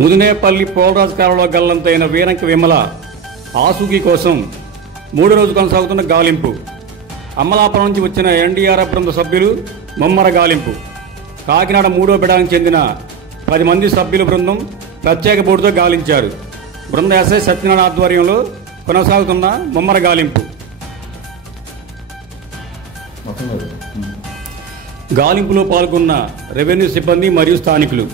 ముదినేపల్లి పోలరాజు కాలంలో గల్లంతైన వీరంకి విమల ఆసూకి కోసం 3వ రోజు కొనసాగుతున్న గాలింపు. అమలాపురం నుంచి వచ్చిన ఎన్డీఆర్ఎఫ్ బృంద సభ్యులు ముమ్మర గాలింపు. కాకినాడ 3వ బెడానికి చెందిన 10 మంది సభ్యుల బృందం ప్రత్యేక బోటుతో గాలించారు. బృంద ఎస్ఐ సత్యనారాయణ ఆధ్వర్యంలో కొనసాగుతున్న ముమ్మర గాలింపు. గాలింపులో పాల్గొన్న రెవెన్యూ సిబ్బంది మరియు స్థానికులు.